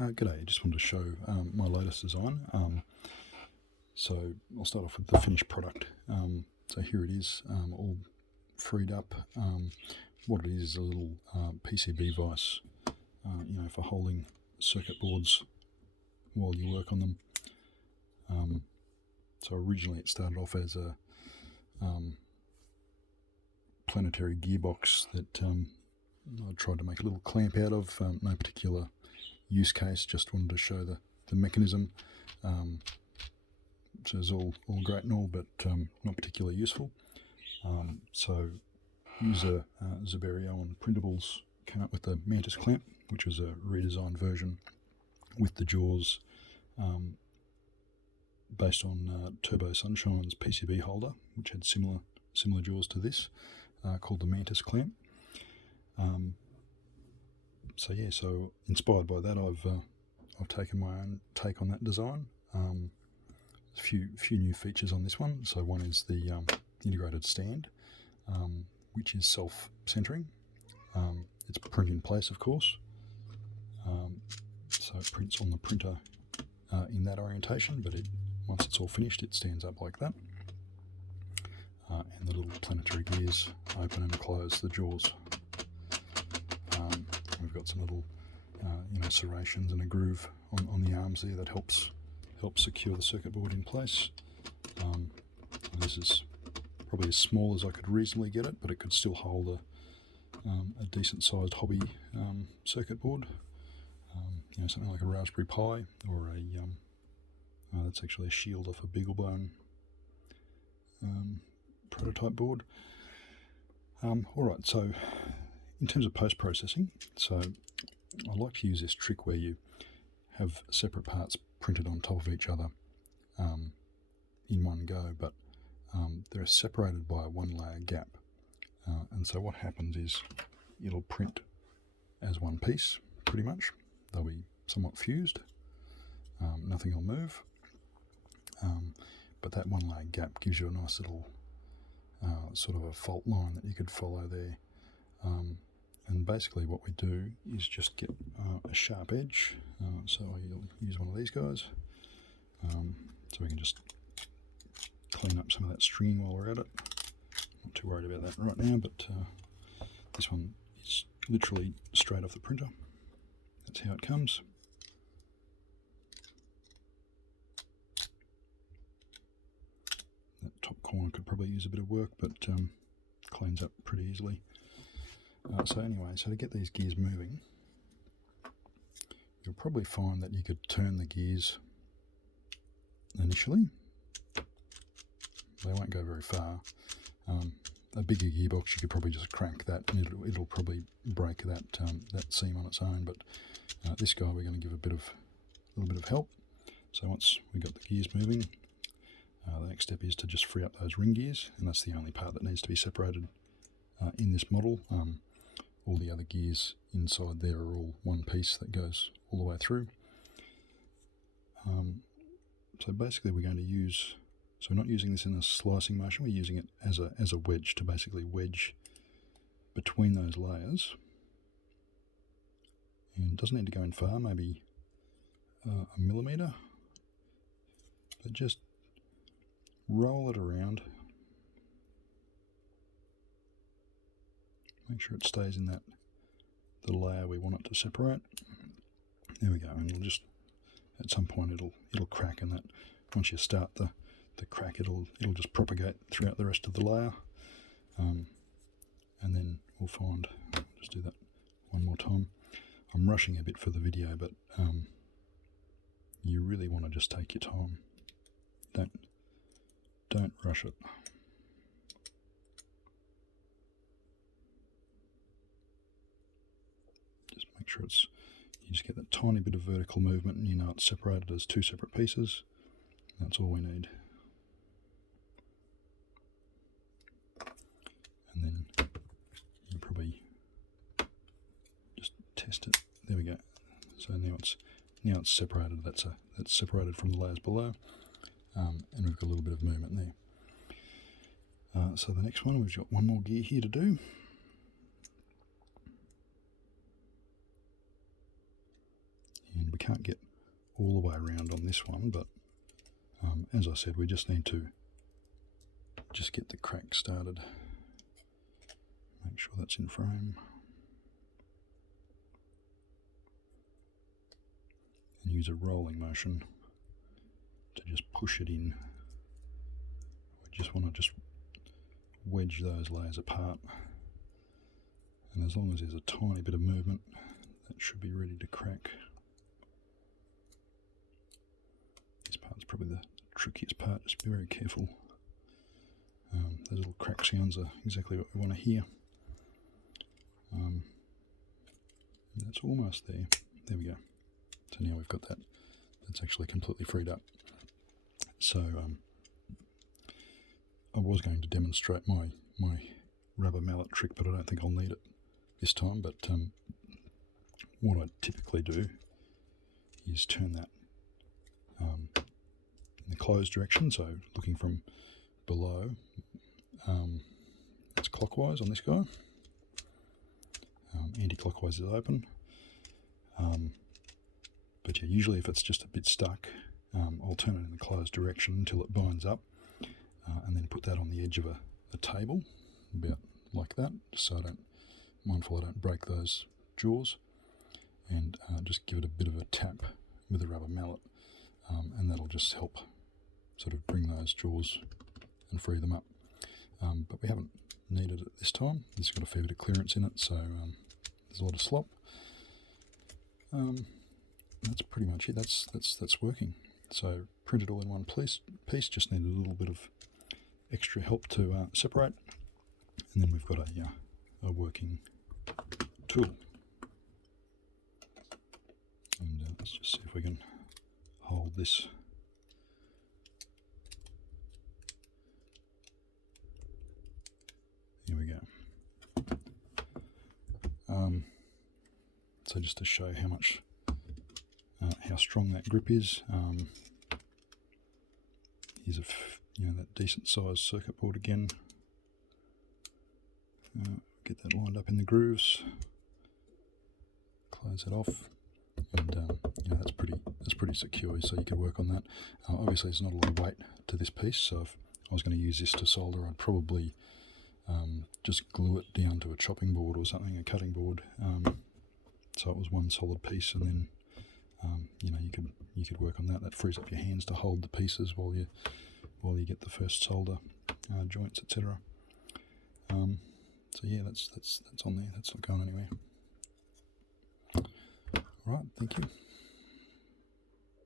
G'day, just wanted to show my latest design. So I'll start off with the finished product. So here it is, all freed up. What it is a little PCB vise, for holding circuit boards while you work on them. So originally it started off as a planetary gearbox that I tried to make a little clamp out of. No particular use case, just wanted to show the mechanism. So it's all great and all, but not particularly useful. So user Zuberio on printables came up with the Mantis Clamp, which was a redesigned version with the jaws based on Turbo Sunshine's PCB-Holder, which had similar jaws to this, called the Mantis Clamp. So inspired by that, I've taken my own take on that design. A few new features on this one. So one is the integrated stand, which is self-centering. It's print in place, of course. So it prints on the printer in that orientation, but once it's all finished, it stands up like that. And the little planetary gears open and close the jaws. We've got some little serrations and a groove on the arms there that helps secure the circuit board in place. This is probably as small as I could reasonably get it, but it could still hold a decent sized hobby circuit board. Something like a Raspberry Pi, or that's actually a shield off a BeagleBone prototype board. Alright, so in terms of post-processing, so I like to use this trick where you have separate parts printed on top of each other in one go, but they're separated by a one layer gap. And so what happens is it'll print as one piece, pretty much. They'll be somewhat fused, nothing will move, but that one layer gap gives you a nice little sort of a fault line that you could follow there. And basically what we do is just get a sharp edge, so I'll use one of these guys, so we can just clean up some of that stringing while we're at it. Not too worried about that right now, but this one is literally straight off the printer. That's how it comes. That top corner could probably use a bit of work, but cleans up pretty easily. So to get these gears moving, you'll probably find that you could turn the gears initially. They won't go very far. A bigger gearbox, you could probably just crank that, and it'll probably break that seam on its own. But this guy, we're going to give a little bit of help. So once we got the gears moving, the next step is to just free up those ring gears, and that's the only part that needs to be separated in this model. All the other gears inside there are all one piece that goes all the way through. So basically we're going to use, so we're not using this in a slicing motion, we're using it as a wedge to basically wedge between those layers. And it doesn't need to go in far, maybe a millimetre, but just roll it around. Make sure it stays in the layer we want it to separate. There we go, and we'll just, at some point it'll crack, and that once you start the crack, it'll just propagate throughout the rest of the layer. And then we'll find, just do that one more time. I'm rushing a bit for the video, but you really want to just take your time. Don't rush it. Make sure you just get that tiny bit of vertical movement, and you know it's separated as two separate pieces. That's all we need. And then you probably just test it. There we go. So now it's separated. That's separated from the layers below, and we've got a little bit of movement there. So the next one, we've got one more gear here to do. can't get all the way around on this one, but as I said, we just need to just get the crack started. Make sure that's in frame. And use a rolling motion to just push it in. We just want to just wedge those layers apart. And as long as there's a tiny bit of movement, that should be ready to crack. This part's probably the trickiest part, just be very careful. Those little crack sounds are exactly what we want to hear. That's almost there. There we go. So now we've got that. That's actually completely freed up. So I was going to demonstrate my rubber mallet trick, but I don't think I'll need it this time. But what I typically do is turn that in the closed direction, so looking from below. It's clockwise on this guy. Anti-clockwise is open. But yeah, usually if it's just a bit stuck, I'll turn it in the closed direction until it binds up, and then put that on the edge of a table, about like that, just so I don't break those jaws, and just give it a bit of a tap with a rubber mallet, and that'll just help sort of bring those jaws and free them up. But we haven't needed it this time. It's got a fair bit of clearance in it, so there's a lot of slop. That's pretty much it. That's working. So print it all in one piece. Just needed a little bit of extra help to separate, and then we've got a working tool. And let's just see if we can hold this. Here we go. So just to show how strong that grip is, here's that decent sized circuit board again. Get that lined up in the grooves. Close it off, and that's pretty secure. So you could work on that. Obviously, there's not a lot of weight to this piece, so if I was going to use this to solder, I'd probably just glue it down to a chopping board or something, a cutting board, so it was one solid piece, and then you could work on that. That frees up your hands to hold the pieces while you get the first solder joints, etc. So yeah, that's on there. That's not going anywhere. All right, thank you.